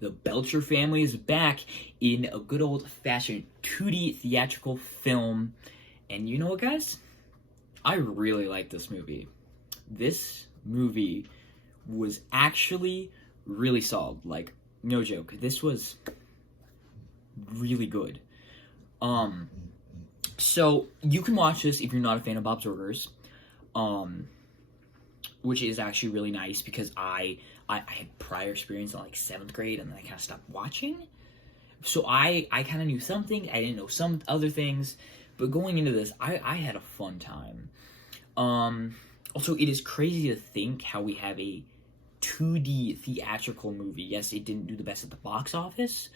The Belcher family is back in a good old-fashioned 2D theatrical film. And you know what, guys? I really like this movie. This movie was actually really solid. Like, no joke. This was really good. So you can watch this if you're not a fan of Bob's Burgers, which is actually really nice because I had prior experience in like 7th grade and then I kind of stopped watching. So I kind of knew something. I didn't know some other things, but going into this, I had a fun time. Also, it is crazy to think how we have a 2D theatrical movie. Yes, it didn't do the best at the box office,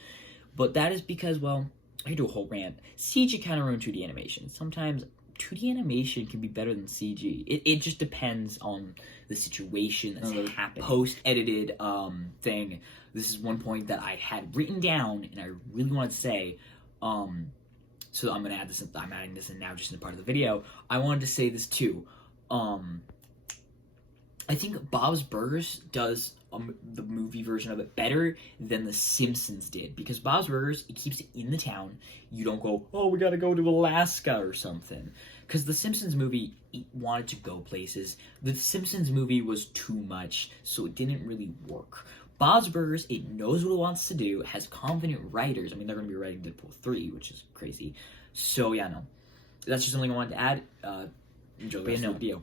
but that is because, well, I could do a whole rant. CG kind of ruined 2D animation. Sometimes 2D animation can be better than CG. It just depends on the situation that's happening. Post-edited thing. This is one point that I had written down and I really wanted to say. So I'm gonna add this. I'm adding this in now, just in part of the video. I wanted to say this too. I think Bob's Burgers does the movie version of it better than The Simpsons did, because Bob's Burgers, it keeps it in the town. You don't go, oh, we gotta go to Alaska or something. Because The Simpsons movie, it wanted to go places. The Simpsons movie was too much, so it didn't really work. Bob's Burgers, it knows what it wants to do, has confident writers. I mean, they're going to be writing Deadpool 3, which is crazy. So, yeah, no. That's just something I wanted to add. Enjoy the rest of the video.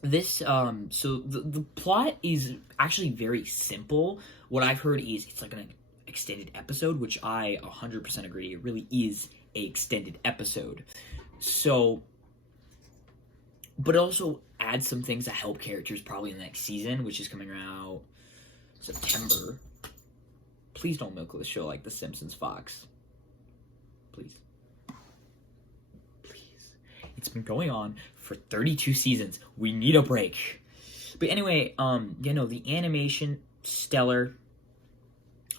This, so the plot is actually very simple. What I've heard is it's like an extended episode, which I 100% agree. It really is a extended episode. So, but it also adds some things that help characters probably in the next season, which is coming out September. Please don't milk this show like The Simpsons Fox. Please. Please. It's been going on for 32 seasons. We need a break. But anyway, you know, the animation, stellar.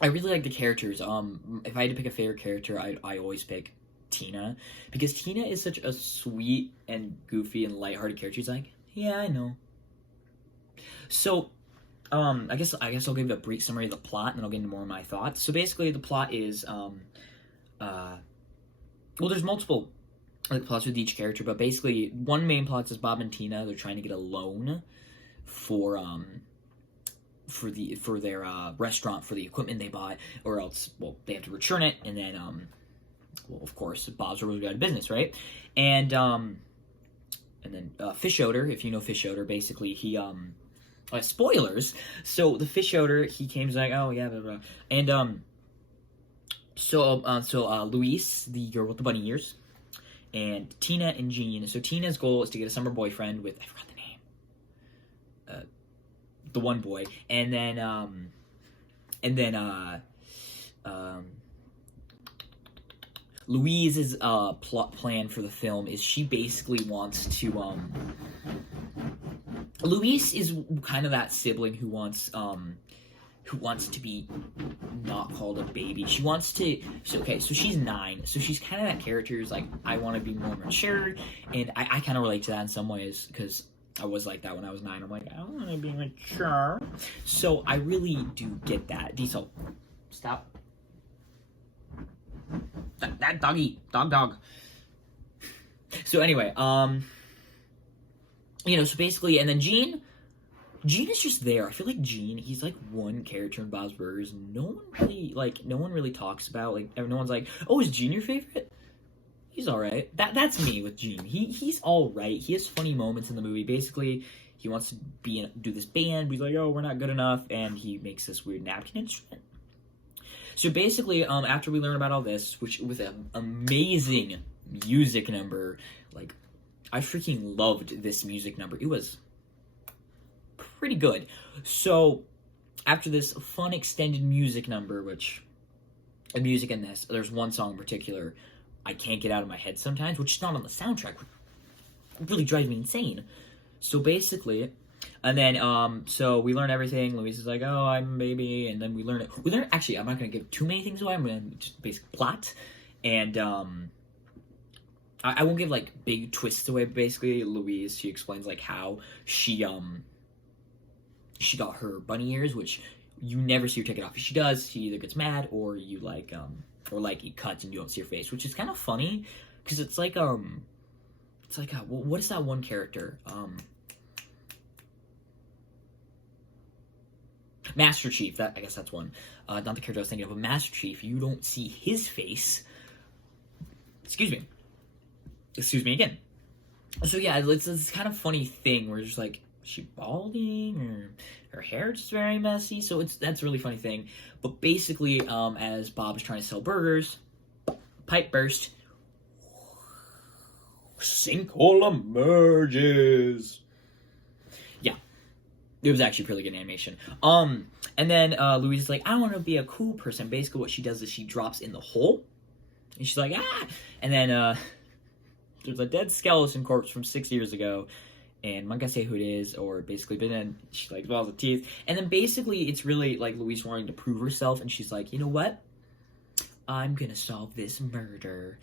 I really like the characters. If I had to pick a favorite character, I always pick Tina. Because Tina is such a sweet and goofy and lighthearted character. She's like, yeah, I know. So, I guess I'll give you a brief summary of the plot, and then I'll get into more of my thoughts. So basically, the plot is, well, there's multiple plots with each character, but basically, one main plot is Bob and Tina. They're trying to get a loan for their restaurant, for the equipment they bought, or else, well, they have to return it, and then, well, of course, Bob's really out of business, right? And then Fish Odor, if you know Fish Odor, basically, he, spoilers. So the fish odor, he came like, oh yeah, blah, blah. And so Luis, the girl with the bunny ears, and Tina and Jean. So Tina's goal is to get a summer boyfriend with, I forgot the name, the one boy, and then Louise's plot plan for the film is she basically wants to Louise is kind of that sibling who wants to be not called a baby. She wants to, so she's 9, so she's kind of that character who's like, I want to be more mature, and I kind of relate to that in some ways, because I was like that when I was 9. I'm like, I want to be mature. So I really do get that. Diesel, stop. That doggy, dog. So anyway, you know, so basically, and then Gene is just there. I feel like Gene, he's like one character in Bob's Burgers. No one really talks about, like, no one's like, oh, is Gene your favorite? He's alright. That's me with Gene. He's alright. He has funny moments in the movie. Basically, he wants to do this band, but he's like, oh, we're not good enough, and he makes this weird napkin instrument. So basically, after we learn about all this, which with an amazing music number, like, I freaking loved this music number. It was pretty good. So, after this fun extended music number, which, the music in this, there's one song in particular I can't get out of my head sometimes, which is not on the soundtrack. It really drives me insane. So basically, and then, so we learn everything. Louise is like, oh, I'm a baby, and then we learn it. Actually, I'm not going to give too many things away. I'm going to just basic plot, and, I won't give, like, big twists away, but basically, Louise, she explains, like, how she got her bunny ears, which you never see her take it off. If she does, she either gets mad or you like it cuts and you don't see her face, which is kind of funny because it's like what is that one character? Master Chief. I guess that's one. Not the character I was thinking of, but Master Chief. You don't see his face. Excuse me again. So yeah, it's this kind of funny thing where it's just like, is she balding or her hair just very messy? So that's a really funny thing. But basically, as Bob is trying to sell burgers, pipe burst, sinkhole emerges. Yeah, it was actually pretty good animation. And then Louise is like, I want to be a cool person. Basically, what she does is she drops in the hole, and she's like, ah, and then there's a dead skeleton corpse from 6 years ago. And I'm not gonna say who it is, or basically, but then she like swallows the teeth, and then basically it's really like Louise wanting to prove herself, and she's like, you know what? I'm gonna solve this murder.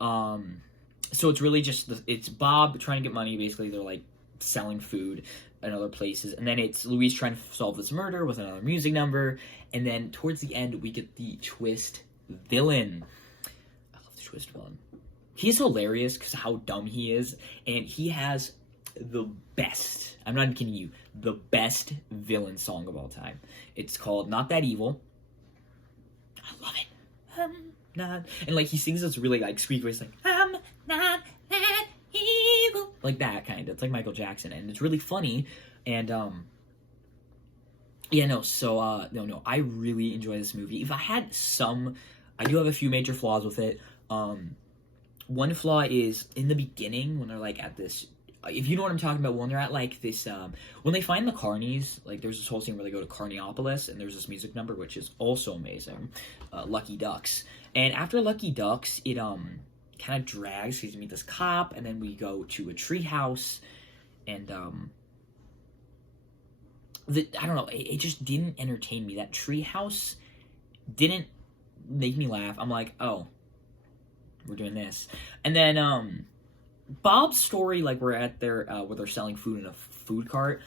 So it's really just it's Bob trying to get money. Basically, they're like selling food in other places, and then it's Louise trying to solve this murder with another music number, and then towards the end we get the twist villain. I love the twist villain. He's hilarious because how dumb he is, and he has the best, I'm not kidding you, the best villain song of all time. It's called Not That Evil. I love it. I'm not, and like he sings this really like squeaky voice, like I'm not that evil, like that kind of. It's like Michael Jackson, and it's really funny. And yeah, no, so no, I really enjoy this movie. If I had I do have a few major flaws with it. One flaw is in the beginning when they're like at this, if you know what I'm talking about, when they're at like this, when they find the carnies, like there's this whole scene where they go to Carniopolis and there's this music number which is also amazing, Lucky Ducks. And after Lucky Ducks, it kind of drags because you meet this cop, and then we go to a treehouse, and I don't know, it just didn't entertain me. That treehouse didn't make me laugh. I'm like, oh, we're doing this. And then Bob's story, like we're at their where they're selling food in a food cart.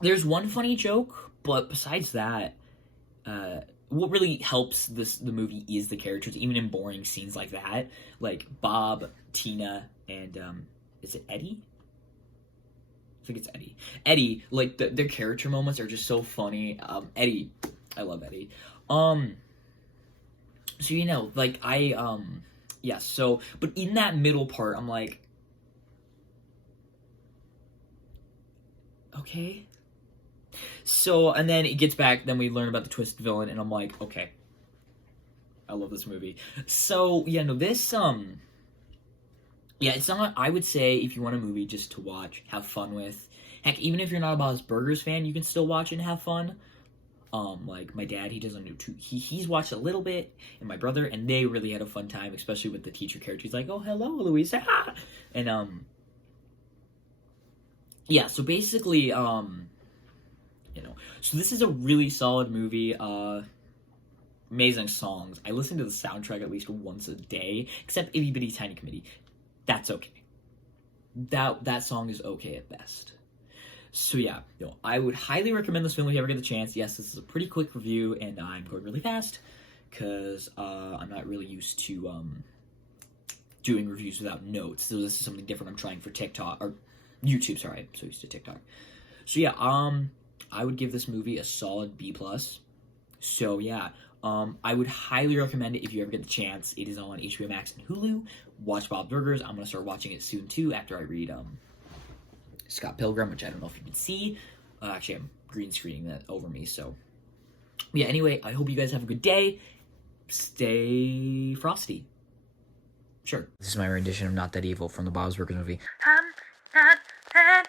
There's one funny joke, but besides that, what really helps the movie is the characters, even in boring scenes like that. Like Bob, Tina, and is it Eddie? I think it's Eddie. Eddie, like their character moments are just so funny. Eddie, I love Eddie. So you know, like yeah, so, but in that middle part, I'm like, okay. So, and then it gets back, then we learn about the twist villain, and I'm like, okay. I love this movie. So, yeah, no, this, yeah, it's not, I would say, if you want a movie just to watch, have fun with, heck, even if you're not a Bob's Burgers fan, you can still watch it and have fun. Like my dad, he doesn't know too. He's watched a little bit, and my brother, and they really had a fun time, especially with the teacher character. He's like, "Oh, hello, Louise," and yeah. So basically, you know, so this is a really solid movie. Amazing songs. I listen to the soundtrack at least once a day, except Itty Bitty Tiny Committee. That's okay. That song is okay at best. So yeah, I would highly recommend this film if you ever get the chance. Yes, this is a pretty quick review, and I'm going really fast because I'm not really used to doing reviews without notes. So this is something different I'm trying for TikTok or YouTube. Sorry, I'm so used to TikTok. So yeah, I would give this movie a solid B+. So yeah, I would highly recommend it if you ever get the chance. It is on HBO Max and Hulu. Watch Bob's Burgers. I'm gonna start watching it soon too after I read Scott Pilgrim, which I don't know if you can see. Actually, I'm green screening that over me, so. Yeah, anyway, I hope you guys have a good day. Stay frosty. Sure. This is my rendition of Not That Evil from the Bob's Burgers movie. I'm not that